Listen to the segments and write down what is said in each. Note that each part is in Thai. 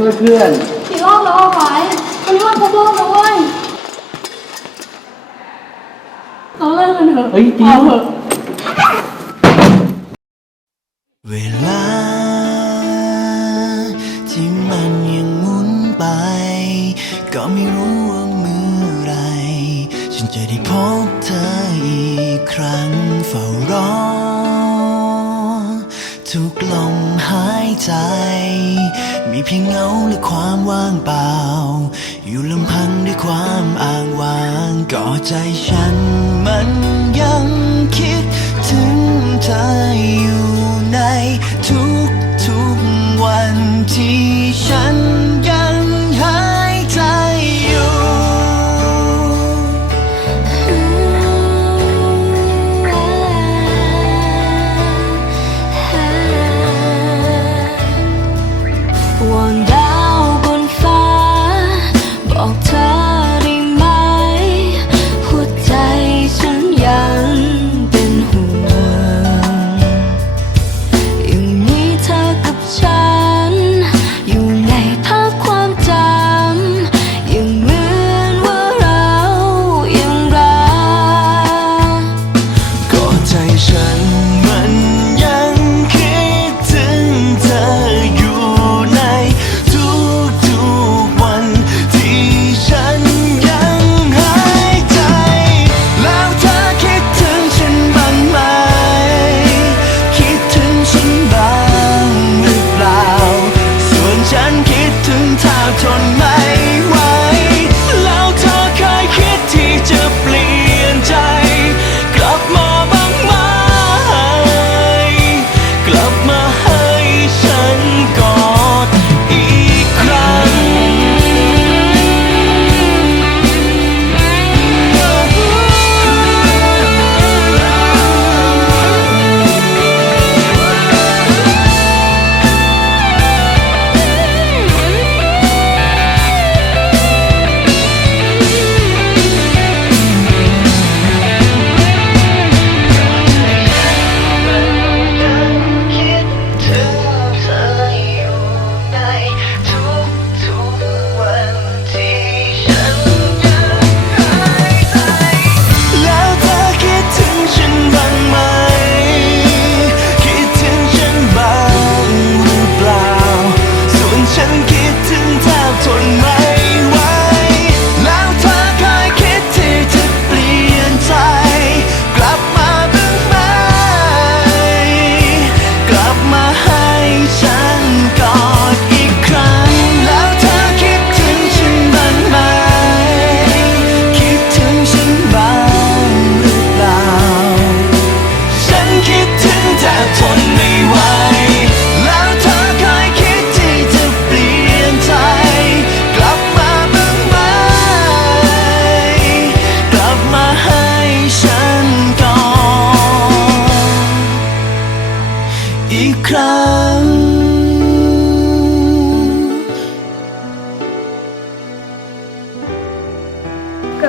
ช่วยเพื่อนกี่รอบแล้วเอาไว้วันนี้มันครบรอบแล้วเว้ยเราเลิกกันเถอะเฮ้ยดิว เอาอเวลา ที่มันยังหมุนไป ก็ไม่รู้ว่าเมื่อไรฉันจะได้พบเธออีกครั้งเฝ้ารอ ทุกลมหายใจ มีเพียงเงาและความว่างเปล่า อยู่ลำพังด้วยความอ้างว้างก่อใจฉันมันยังคิดถึงเธออยู่ในทุกทุกวันที่ฉัน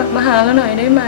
ับมาหาเราหน่อยได้ไหม